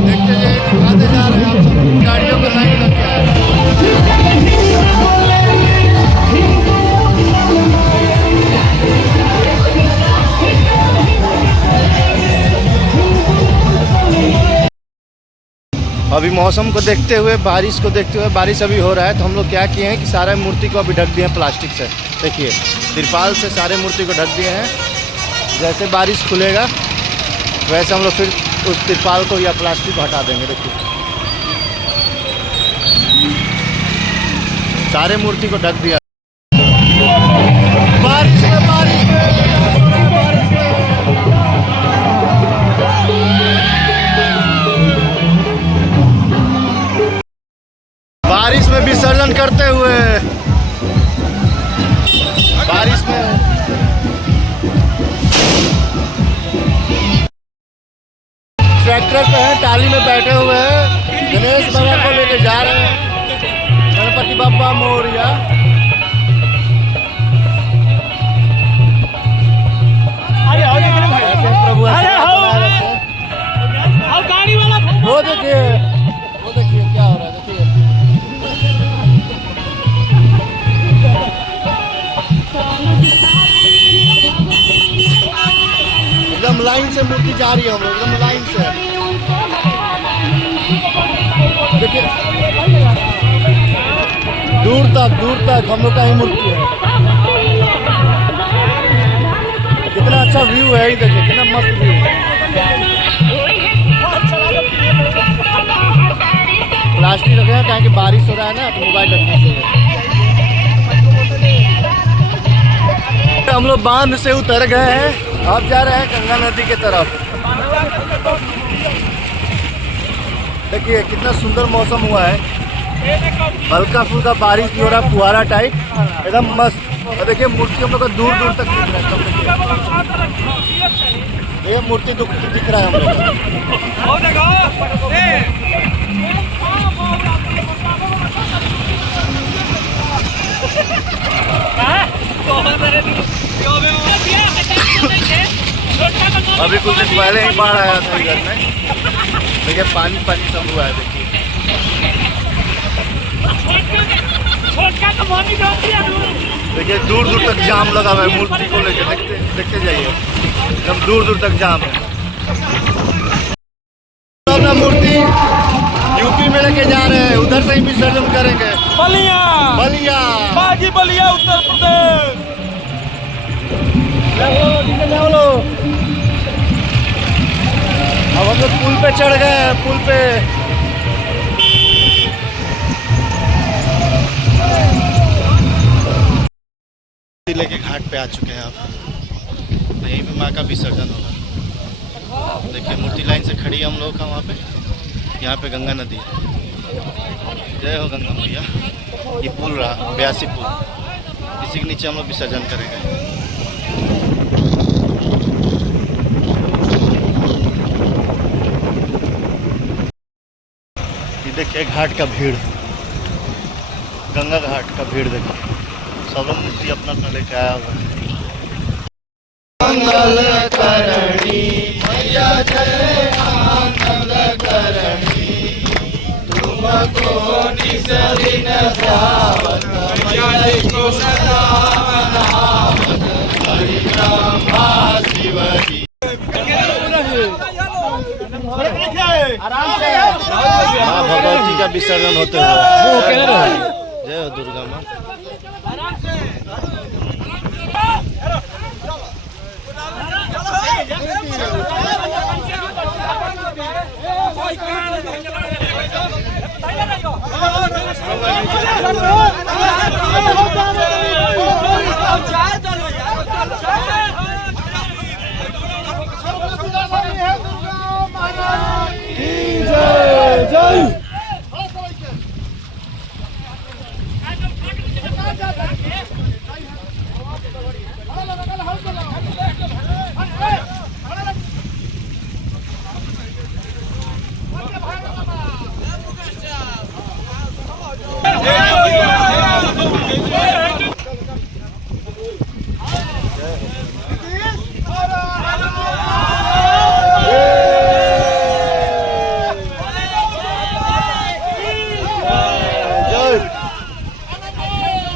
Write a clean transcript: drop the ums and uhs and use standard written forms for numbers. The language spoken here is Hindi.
देखते जाइए, दिखाते जा रहे हैं आप सब, गाड़ियों का लाइन लग गया है। अभी मौसम को देखते हुए, बारिश को देखते हुए, बारिश अभी हो रहा है तो हम लोग क्या किए हैं कि सारे मूर्ति को अभी ढक दिए हैं प्लास्टिक से। देखिए तिरपाल से सारे मूर्ति को ढक दिए हैं। जैसे बारिश खुलेगा वैसे हम लोग फिर उस तिरपाल को या प्लास्टिक को हटा देंगे। देखिए सारे मूर्ति को ढक दिया। बारिश में बारिश में बारिश में बारिश में विसर्जन करते हुए, बारिश में ट्रैक्टर पे है, टाली में बैठे हुए हैं, गणेश बाबा को लेके जा रहे हैं। गणपति बाबा मोरया। प्रभु वो देखिए क्या हो रहा है। देखिए एकदम लाइन से मूर्ति जा रही है, हम लोग एकदम लाइन से। देखिए दूर तक हम लोग का ही मूर्ति है। कितना अच्छा व्यू है, ये देखिए कितना मस्त व्यू है। प्लास्टिक रखे हैं क्या कि बारिश हो रहा है ना, तो मोबाइल रखना चाहिए। हम लोग बांध से उतर गए हैं, अब जा रहे हैं गंगा नदी की तरफ। देखिए कितना सुंदर मौसम हुआ है, हल्का फुल्का बारिश भी हो रहा है, फुहारा टाइप एकदम मस्त। और देखिए मूर्ति हम लोग का दूर दूर तक दिख रहा है। ये मूर्ति दिख रहा है हम लोग। अभी कुछ दिन पहले ही बाढ़ आया था इधर में। देखिए पानी सब हुआ है। देखिए दूर तक जाम लगा हुआ है मूर्ति को लेकर। देखते जाइए एकदम दूर तक जाम है। अपना मूर्ति यूपी में लेके जा रहे हैं, उधर से ही विसर्जन करेंगे। बलिया बागी बलिया उत्तर प्रदेश। अब हम लोग पुल पे चढ़ गए हैं, पुल पे लेके घाट पे आ चुके हैं। आप यहीं पे माँ का विसर्जन होगा। देखिए मूर्ति लाइन से खड़ी है हम लोग का वहाँ पे। यहाँ पे गंगा नदी है। जय हो गंगा मैया। ये पुल रहा 82 पुल, इसी के नीचे हम लोग विसर्जन करेंगे। ये देखिए घाट का भीड़, गंगा घाट का भीड़ देखिए। सब लोग मूर्ति अपना लेके आया हुआ है। मंगल करणी मैया जय मंगल करणी, तुमको निस दिन ध्यावत मैया को सदा मनावत, हरि ब्रह्मा शिव जी। माँ भगवती का विसर्जन होते हुए। जय हो दुर्गा माँ।